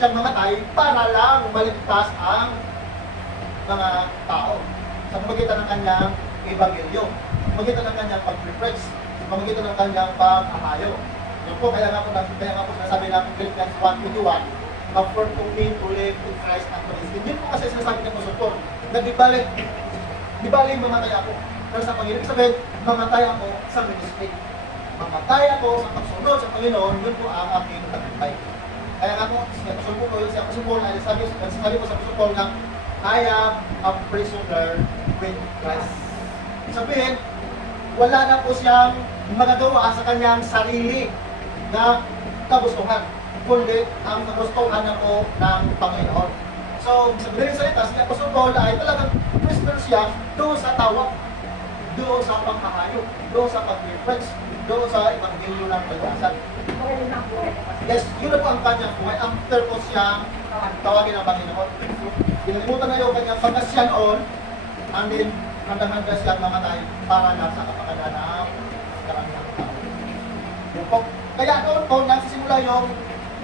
siyang mamatay para lang maligtas ang mga tao sa pamagitan ng kanyang ebanghelyo, sa pamagitan ng kanyang pag-preach, sa pamagitan ng kanyang pag-ahayo. Yun po, kaya nga po sinasabi natin Philippians 1:21, na for to me to live in Christ and to live. Yun po kasi sinasabi ng Apostol Paul, na di balik mamatay ako. Pero sa Panginoon, sabihin, mamatay ako sa ministry. Mamatay ako sa pagsunod sa Panginoon, yun po ang aking tagumpay. Kaya nga po, si Apostol Paul, ay sabi po sa Apostol Paul na, I am a prisoner with Christ. Sabihin, wala na po siyang magagawa sa kanyang sarili na kagustuhan, kundi ang kagustuhan na po ng Panginoon. So, sa bilang salita, si Apostol Paul ay talagang prisoner siya doon sa tawag, doon sa panghahayo, doon sa pag-preach, doon sa ebanghelyo ng pag-asal. Yes, yun na po ang kanyang buhay. Ang purpose siyang tawagin ng Panginoon. Pinalimutan na yung kanyang pagkasya noon, and then handa-handa siyang mamatay para lang sa kapakanan ng karamihang tao. Yun po. Kaya noon po, nagsisimula yung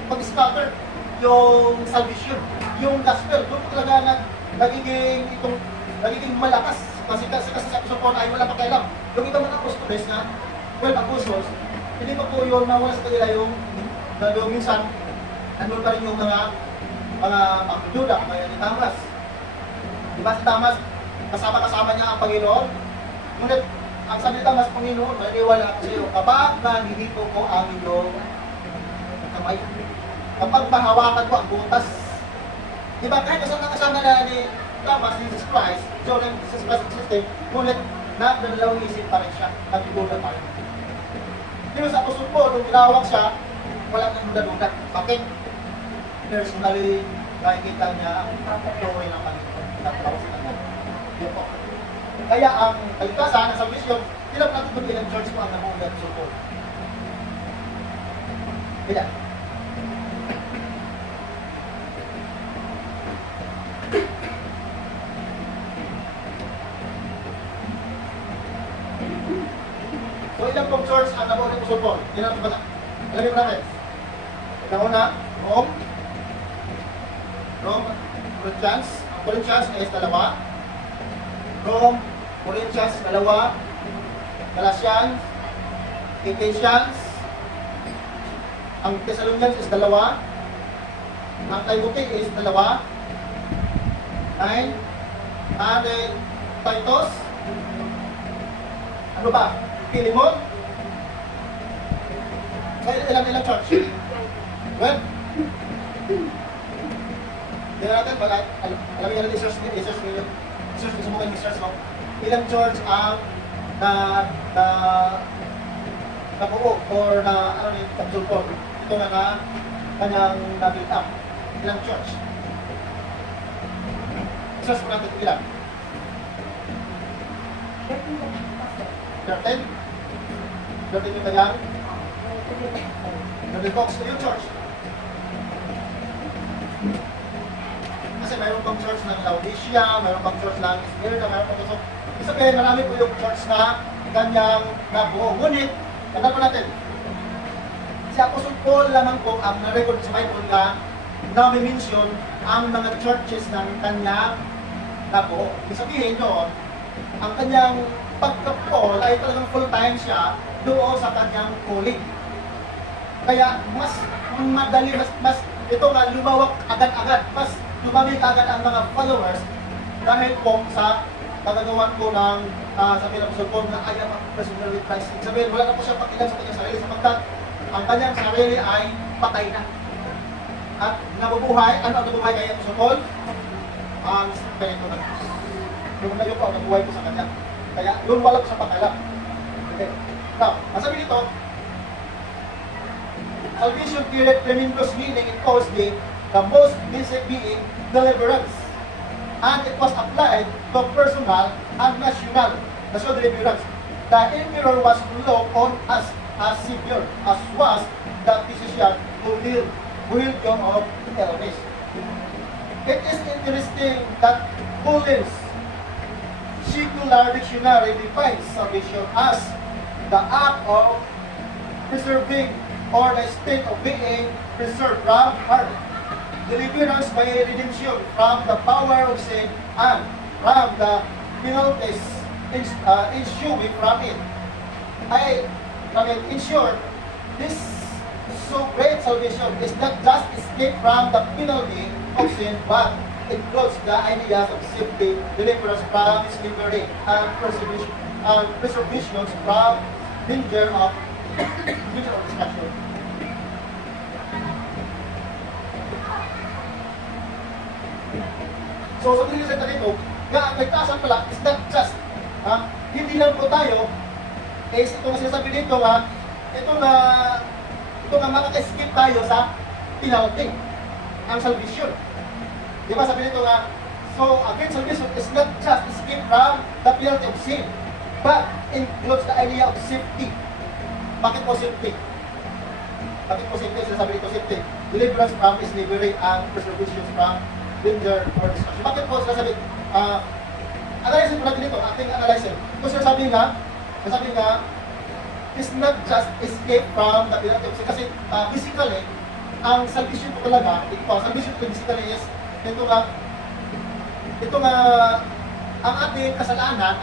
pag-scatter, yung salvation, yung gospel. Doon po talaga nagiging malakas. Kasi sa Apostol Paul ay wala pa kailang. Yung ibang mga apostoles na 12 apostles, hindi pa po yun nawala sa kanila yung minsan, nandun pa rin yung mga Juda, kaya ni Thomas. Diba si Thomas, kasama-kasama niya ang Panginoon? Ngunit, ang sabi ni Thomas, Panginoon, maniwala ko sa iyo, kapag nanihito ko ang iyong kamay, kapag mahawakan ko ang butas. Diba, kahit kasama na ni Thomas, Jesus Christ, so ng Jesus Christ system, ngunit, nadalawang isip pa rin siya, nagdududa pa rin. Pero sa Apostol Paul, nung tinawag siya, wala nang duda-duda. Bakit? Personally, nakikita niya ang tuloy ng Panginoon. Nagtawag sa kanya. Yun po. Kaya ang kaligtasan, ang salvation, ilang natin kung ilang church po ang nabuhay at Apostol Paul. Ilan? So ilang pong church ang nabuhay at Apostol Paul? Ilan natin ba? Alamin mo natin. Una, Rome, Corinthians. Ang Corinthians is dalawa. Rome, Corinthians, dalawa. Galatians, Ephesians. Ang Thessalonians is dalawa. Ang Timothy is dalawa. 9. Titus. Ano ba? Philemon. So, ilang church? Well, hindi natin, alam niya natin, i-search mo kayo i-search mo. Ilang church ang nabuo or kapsulpon. Ito nga na kanyang na-build up. Ilang church? I-search mo natin ilan? 13? 13 yung kanyang? 13 box yung church. Kasi mayroon pang church ng Laodicea, mayroon pang church ng Smyrna, mayroon pang church. Ibig sabihin, marami po yung church na kanyang nabuo. Ngunit, tanda po natin, si Apostol Paul lamang po ang na-record sa Bible na na-mention ang mga churches ng kanyang nabuo. Ibig sabihin doon, ang kanyang pagka-Paul ay talagang full-time siya doon sa kanyang calling. Kaya mas madali, mas ito nga lumawak agad-agad, mas lumami agad ang mga followers dahil po sa pagagawa ko ng sabi ng Apostol Paul na I am a prisoner with Christ. Sabihin, wala na po siya pakilang sa kanyang sarili sapagkat ang kanyang sarili ay patay na. At nabubuhay, ano ang nabubuhay kay Apostol Paul? Ang Espiritu ng Diyos. Yung na yun po ang nabubuhay ko sa kanya. Kaya yun wala ko sa pakilang. Okay. Now, ang sabi nito, salvation created tremendous meaning in costly, the most basic being deliverance. And it was applied to personal and national deliverance. The emperor was looked on as a savior, as was the physician who healed of illness. It is interesting that Pauline's secular dictionary defines salvation as the act of preserving or the state of being preserved from harm. deliverance by redemption from the power of sin and from the penalties ensuing from it. In short, this so great salvation is not just escape from the penalty of sin, but includes the ideas of safety, deliverance from slavery, and preservation from danger of destruction. So, sa mga salita dito, nga ang ligtasan pala is not just, hindi lang po tayo, is ito nga sinasabi dito nga, ito nga makaka-escape tayo sa penalty, ang salvation. Di ba sabi dito nga, so again, salvation is not just escape from the penalty of sin, but includes the idea of safety. Bakit po safety? Bakit po safety? Sinasabi dito safety. Deliverance from slavery and preservation from danger or destruction. Bakit po sinasabi? Analyze po natin dito, ating analyze. Kung sinasabi nga, is not just escape from the penalty of sin. Kasi physically, ang salvation po talaga, salvation po physically is, ito nga, ang ating kasalanan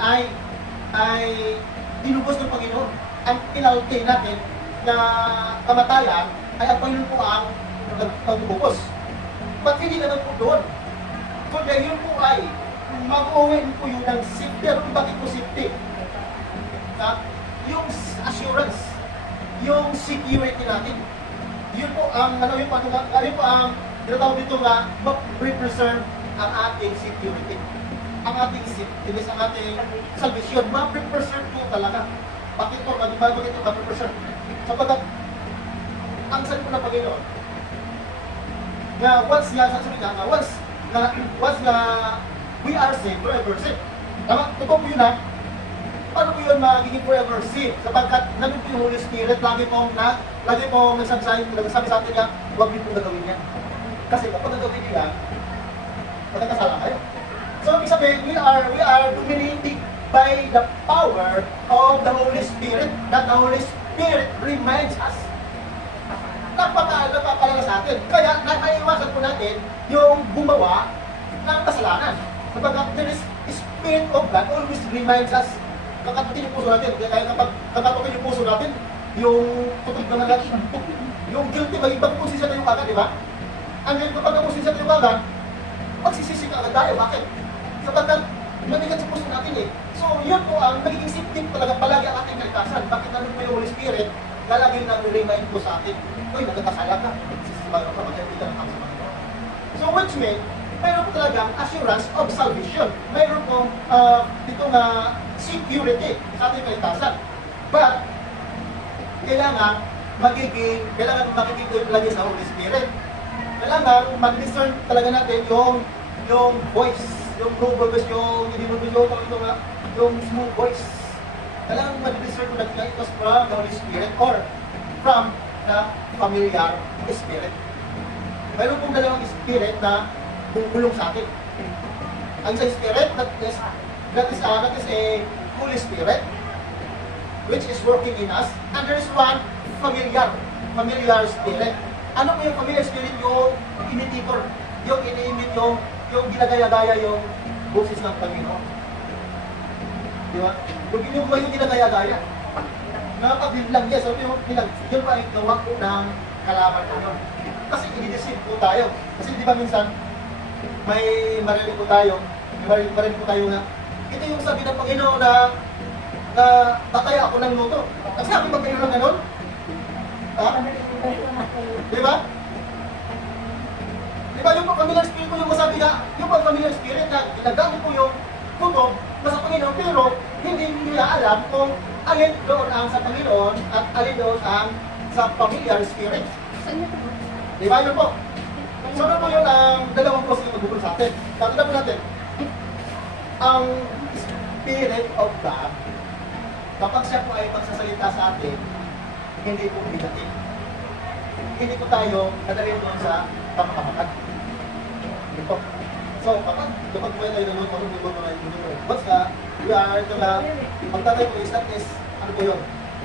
ay tinubos ng Panginoon. Ang penalty natin na kamatayan ay ang Panginoon po ang pagtubos. Ba't hindi naman po doon? Kundi yun po ay mag-uwi po yun ng safety. Pero bakit po safety? Yung assurance, yung security natin. Yun po ang, yun po ang tinatawag dito nga, ma-preserve ang ating security. Ang ating safety, ang ating salvation, ma-preserve po talaga. Bakit po, bakit ito ma-preserve? Sapagkat, ang sabi po ng Panginoon, na once we are saved, forever saved. Tama? Totoo po yun ha? Paano po yun magiging forever saved? Sapagkat nandun po yung Holy Spirit, lagi pong nagsasabi sa atin nga, huwag din po nagawin yan. Kasi kapag nagawin niyo yan, magkakasala kayo. So, ibig sabihin, we are dominated by the power of the Holy Spirit, that the Holy Spirit reminds us. Napapalala sa atin. Kaya, naiiwasan po natin yung gumawa ng kasalanan. Sapagkat there is Spirit of God always reminds us. Kakatukin yung puso natin. Kaya kapag kakatukin yung puso natin, yung tutog naman natin, yung guilty, magiging posisyon tayo agad, di ba? And then kapag naposisyon tayo agad, magsisisi ka agad tayo. Bakit? Sapagkat manigat sa puso natin eh. So, yun po ang magiging safety talaga palagi ang ating kalikasan. Bakit namin po yung Holy Spirit, lalagay na remind po sa atin, uy, nagkakasala ka. Sisibayo ka, mag-hindi ka ng sa Panginoon. So, which means, mayroon po talagang assurance of salvation. Mayroon po dito nga security sa ating kalikasan. But, kailangan makikita lagi sa Holy Spirit. Kailangan mag-discern talaga natin yung voice, yung low voice, yung smooth voice. Kailangan mag-discern ko natin ito from the Holy Spirit or from the familiar spirit. Mayroon pong dalawang spirit na bumulong sa atin. Ang isang spirit, that is a Holy Spirit, which is working in us, and there is one familiar spirit. Ano po yung familiar spirit? Yung imitator, yung ini-imit, yung ginagaya-gaya yung boses ng Panginoon. Di ba? Yung ginagaya-gaya. Nakapag-build lang yan, so yun pa ay gawa po ng kalaban po yun. Kasi i-deceive po tayo. Kasi di ba minsan, may marinig po tayo na, ito yung sabi ng Panginoon na tataya ako ng luto. Ang sabi ba kayo ng ganon? Di ba? Di ba yung familiar spirit po yung masabi na, yung familiar spirit na ginagamit po yung kuto na sa Panginoon, pero hindi nila alam kung alin doon ang sa Panginoon at alin doon ang sa familiar spirit. Di ba yun po? So ano po yun ang dalawang process na magbubul sa atin? Tatanda po natin, ang Spirit of God, kapag siya po ay magsasalita sa atin, hindi po negative. Hindi po tayo nadalhin doon sa kapakapakan. Hindi po. So, kapag po tayo naman, magbubulo na yung basta, we are ito na, magtatay po is that is, ano po yun?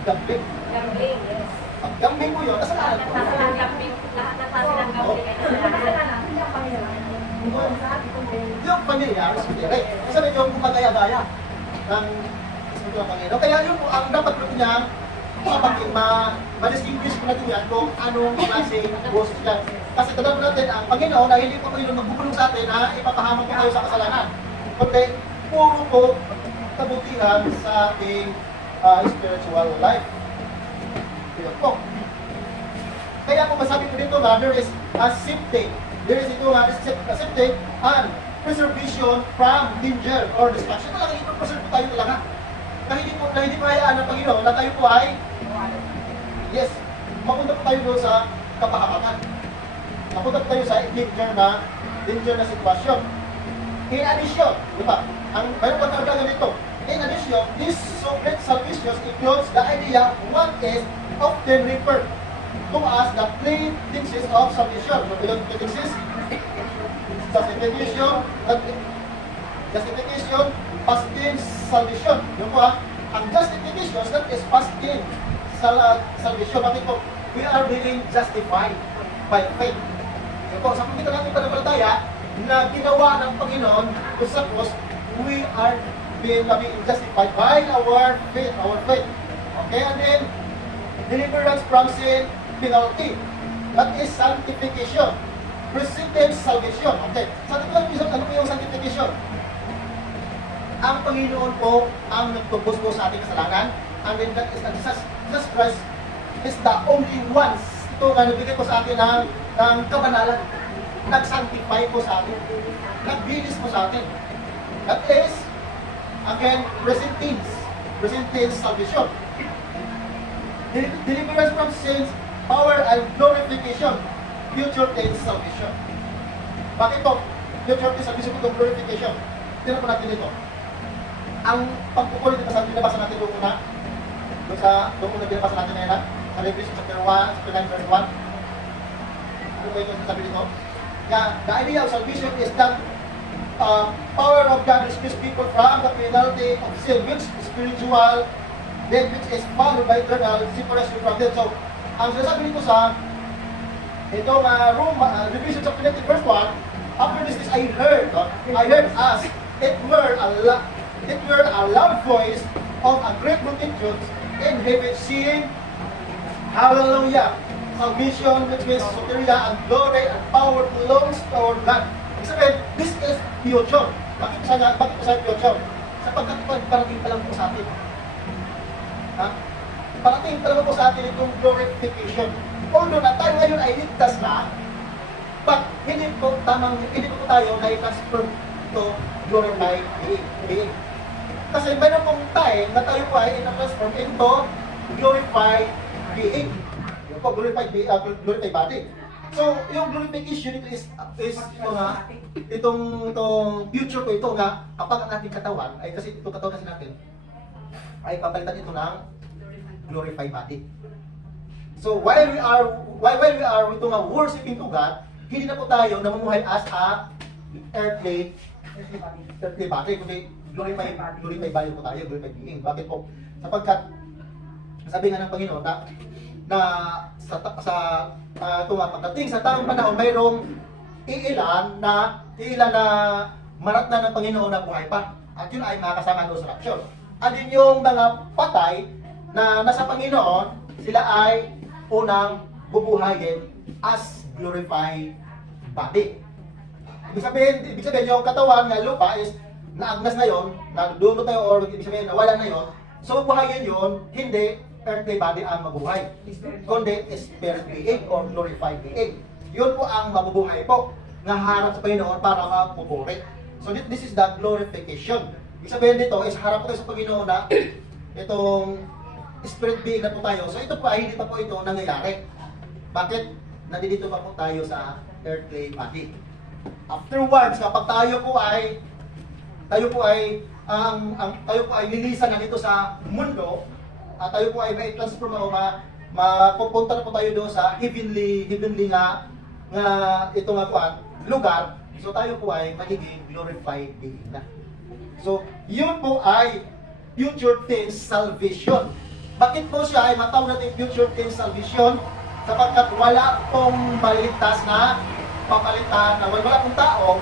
Gambling. Gambling, yes. Gambling po yun, kasalanan po. Gambling, lahat ng klase ng gambling ay kasalanan. familiar spirit. Kasi medyo kumagaya-gaya ng Espiritu ng Panginoon. Kaya yun po, ang dapat po niya, ma-distinguish po natin yan kung anong klase boses yan. Kasi tandaan po natin, ang Panginoon ay hindi po Panginoon magbubulong sa atin na ipapahamak po tayo sa kasalanan. Kundi, puro po kabutihan sa ating spiritual life. Yun po. Kaya kung masabi ko dito nga, there is a safety. There is ito nga, a safety and preservation from danger or destruction. Talaga, ito-preserve po tayo talaga. Na hindi po hayaan ng Panginoon na tayo po ay, yes, mapunta po tayo doon sa kapahamakan. Mapunta po tayo sa danger na sitwasyon. In addition, di ba? Mayroon pa talaga ganito. In addition, this so-called salvation includes the idea what is often referred to as the three things of salvation. What are the things? Justification, past tense, salvation. Yun po ang justification, that is past tense salvation. Bakit po? We are being justified by faith. Yun po, sa pagkita natin pananampalataya na ginawa ng Panginoon kung sa cross, we are being justified by our faith. Okay, and then deliverance from sin penalty. That is sanctification. Present salvation. Okay. Sanctification, ano po yung sanctification? Ang Panginoon po ang nagtubos po sa ating kasalanan. And then that is Jesus Christ is the only one. Ito nga nabigay po sa atin ng kabanalan. Nag-sanctify po sa atin. Nag-bilis po sa atin. That is, again, present tense salvation. Deliverance from sins, power and glorification. Future tense salvation. Bakit po? Future tense salvation po itong glorification. Tignan po natin ito. Ang pagpupulit ito sa binabasa natin doon una, doon una binabasa natin ngayon, sa Revelation chapter 1, chapter 9, verse 1. Ano po ito sabi dito? Yeah, the idea of salvation is that power of God rescues people from the penalty of sin, which is spiritual, then which is followed by eternal separation from death. So, ang sinasabi dito sa itong Revelation chapter 19 verse 1, after this I heard as it were a loud voice of a great multitude in heaven saying, Hallelujah! Salvation, which means soteria and glory and power belongs to our God. Ibig sabihin, this is future. Bakit sa future? Sapagkat parating pa lang po sa atin. Parating pa lang po sa atin itong glorification. Although na tayo ngayon ay ligtas na, but hindi po tayo na-transfer to glorified being. Kasi mayroon pong time na tayo po ay na-transform into glorified being. Yung po, glorified body. So, yung glorification ito is ito nga, itong future ko ito nga, kapag ang ating katawan, ay kasi itong katawan kasi natin, ay papalitan ito ng glorified body. So while we are ito nga worshiping to God, hindi na po tayo namumuhay as a earthly body, kundi glorified body po tayo, glorified being. Bakit po? Sapagkat sabi nga ng Panginoon na pagdating sa tamang panahon, mayroong iilan na maratna ng Panginoon na buhay pa. At yun ay makasama doon sa rapture. At yun yung mga patay na nasa Panginoon, sila ay unang bubuhayin as glorified body. Ibig sabihin yung katawan ng lupa is naagnas na yon, nadulot na yun, or ibig sabihin nawala na yon. So buhayin yun, hindi earthly body ang mabuhay, kundi spirit being or glorified being. Yun po ang mabubuhay po na harap sa Panginoon para mapupuri. So this is the glorification. Ibig sabihin dito is harap po tayo sa Panginoon na itong spirit being na po tayo. So ito po ay hindi pa po ito nangyayari. Bakit? Nandito pa po tayo sa earthly body. Afterwards, kapag tayo po ay lilisan na dito sa mundo, at tayo po ay may transform o mapupunta na po tayo doon sa heavenly nga ito nga lugar. So tayo po ay magiging glorified being na. So yun po ay future tense salvation. Bakit po siya ay matawag natin future tense salvation? Sapagkat wala pong maligtas na papalitan, na wala pong tao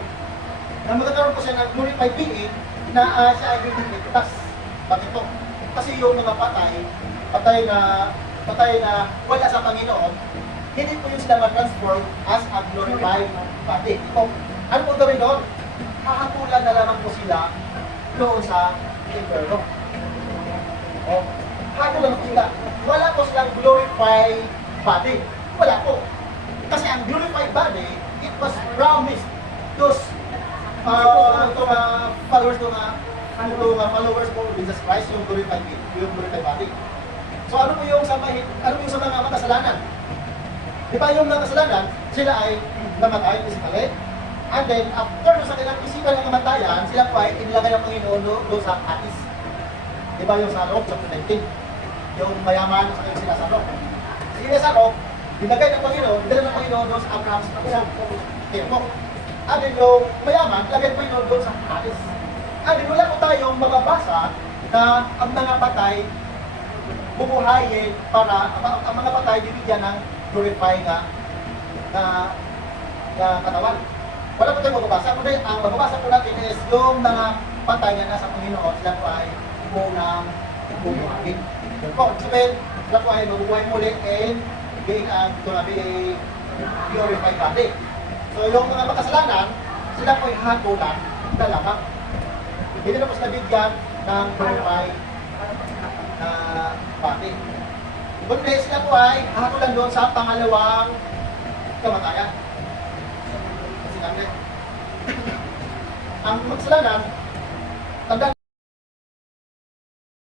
na magkakaroon po siya ng glorified being na siya ay ligtas. Bakit po? Kasi yung mga patay na wala sa Panginoon, hindi po yung sila ma-transform as a glorified body. Ito, ano po gawin doon? Hahatulan na lamang po sila doon sa inferno. O, hahatulan na po sila. Wala po silang glorified body. Wala po. Kasi ang glorified body, it was promised those followers po of Jesus Christ, yung glorified body. So ano po yung sa mga makasalanan? Di ba yung mga kasalanan, sila ay namatay physically, and then after sa kanilang physical na kamatayan, sila po ay inilagay ng Panginoon doon sa Hades. Di ba yung sa Rock, chapter 19? Yung mayaman sa kanilang sila sa Rock. Sige sa Rock, dinagay ng Panginoon, dinala ng Panginoon doon sa Abraham's Panginoon. Kaya po. And then yung mayaman, lagay ng Panginoon doon sa Hades. And then wala po tayong mababasa na ang mga patay bubuhayin para ang mga patay bibigyan ng glorify na katawan. Wala po tayong mababasa. Kundi ang mababasa po natin is yung mga patay na nasa Panginoon, sila po ay unang bubuhayin. Yun po, sabihin, sila po ay mabubuhay muli and being gonna be a glorified body. So yung mga makasalanan, sila po ay hatulan na lamang. Hindi na po sila bigyan ng glorified na body. Kundi sila po ay hatulan doon sa pangalawang kamatayan. Kasi kami, ang makasalanan,